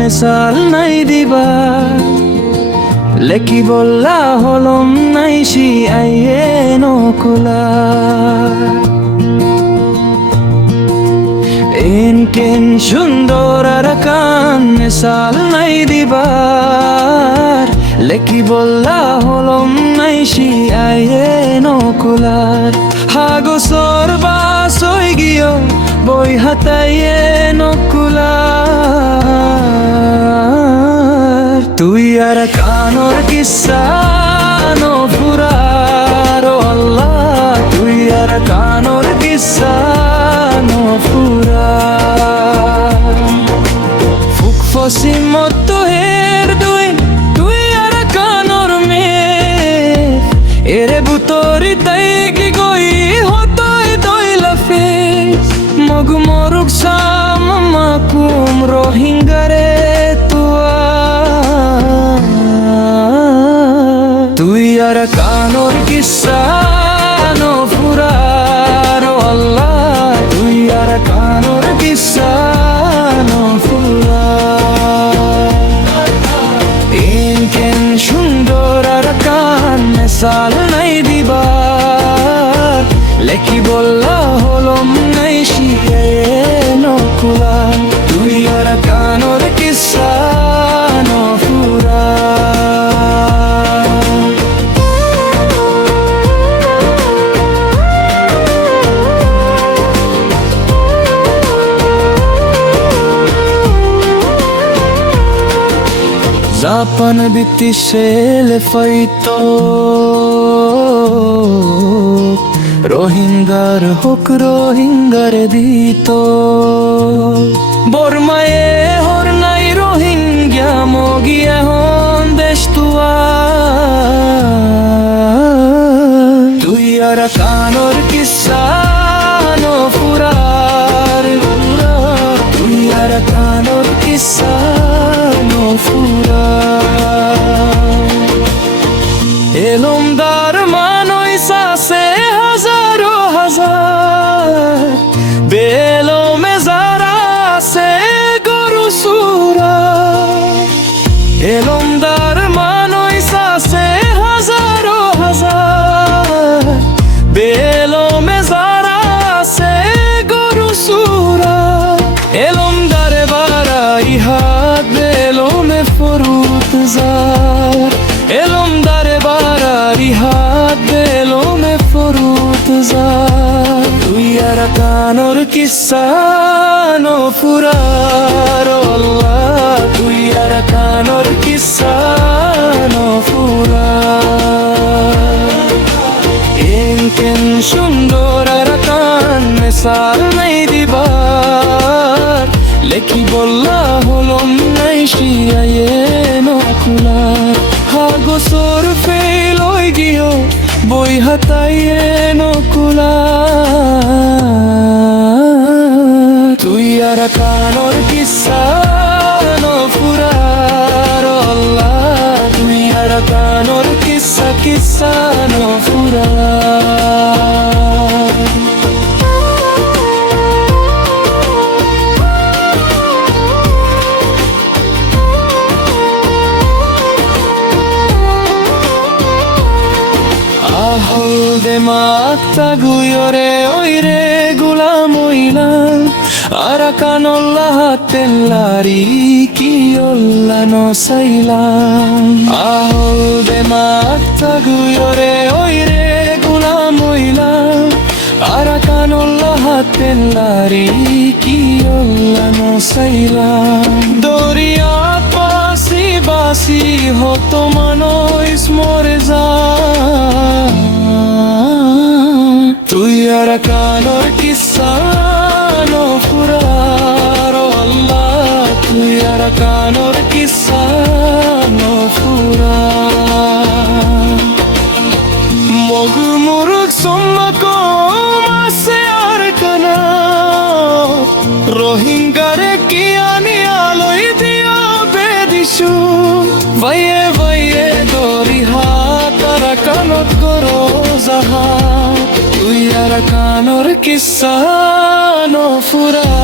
মেসাল নাই দিবা লেকি বললা হলম নাই সি আইয়ে নকুলা কেন সুন্দর আর কান মেসাল নাই দিবার লেকি বললা হলম নাই সি আইয়ে নকুলার হাগো সরবাস হই গিয়ে বই হাতাইয়ে নকুলার তুই আর কানোর কিসা নো ফুরার আল্লাহ তুই আর কানোর কিসা নো ফুরার ফুক ফসিমত তো হের তুই আর কানোর মে এরে বুতরি তাই কি গই হতই দইলা ফে মগ মরুক সামা কুম রোহিঙ্গারে তুয়া তুই আর কানোর কিসা নো ফুরার আল্লাহ তুই আর কানোর কিসা নো ফুরার কেন সুন্দর আর কান মেসাল নাই দিবার লেকি বললা হলম নাই শিয়ে নকুলা তুই আর কানোর কিসা নো ফুরার Zapan bitisele faito রোহিঙ্গার হোক রোহিঙ্গার দিত বর্মায়ে হর নাই রোহিঙ্গা মগিয়া হন দেশ তুয়া তুই আর কানোর কিসা নো ফুরার তুই আর কানোর কিসা নো ফুরার এলমদার মানই সাসে হাজারো হাজার বেলো মেজারা সে গরু সুরা এলমদার মানই সাসে হাজারো হাজার বেলো মেজারা সে গরু সুরা এলমদার বারাই হাত বেলো মে ফরুত জার এলমদার বারাই হাত বেলো মে ফরুত জার তুই আর কানোর কিসা নো ফুরার আল্লাহ তুই আর কানোর কিসা নো ফুরার কেন সুন্দর আর কান মেসাল নাই দিবার লেকি বললা হলম নাই শিয়ায়ে নকুলার হাগো সর ফেল হই গিয়ে বই হাতাইয়ে নকুলার তুই আর কানোর কিসা নো ফুরার আল্লাহ তুই আর কানোর কিসা কিসা নো ফুরার দে মাতা গুয়রে ওইরে গুলাম ওইলাম আর কানোল্লাহ তেল্লারি কি ওল্লা নসাইলাম আহল দে মাতা গুয়রে ওইরে গুলাম ওইলাম আর কানোল্লাহ তেল্লারি কি ওল্লা নসাইলাম দরিয়া পাসি বাসি হতো মানইস মরে যা তুই আর কানোর কিসা নো ফুরার আল্লাহ তুই আর কানোর কিসা নো ফুরার মগ মুরুগ সোম্মা কম আছে আর কানা রোহিঙ্গারে কি আনি আলোই দিয়া বেদিসু ভাইয়ে ভাইয়ে দরি হাত আর কানত করো জাহা তুই আর কানোর কিসা নো ফুরার